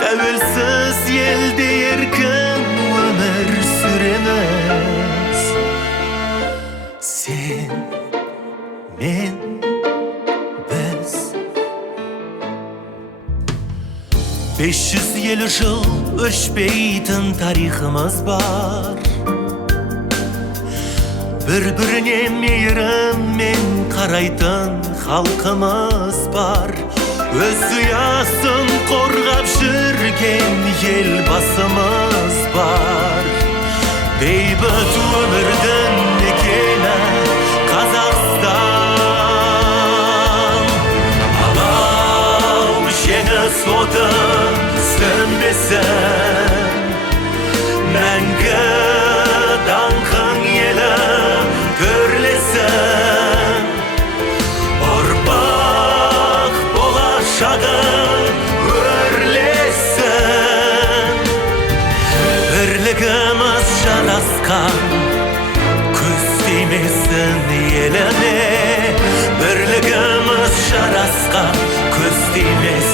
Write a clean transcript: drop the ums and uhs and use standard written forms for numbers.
Tevülsüz yelde yerken ömür süremez. Sen, men, biz 500 yıl öşbeytin tariximiz var. Bir-birine meyrimmen qaraytın halkımız var. Öz uyaсын qorgap жүрген елбасымыз бар. Бейбіт өмірдің мекені Қазақстан. Алау жеңіс отын сөнбесін, мәңгі даңқың елім көрлесін. Ұрпақ болашағы өрлесін. Бірлігіміз жарасқан көз тимесін еліне. Бірлігіміз жарасқан көз тимесін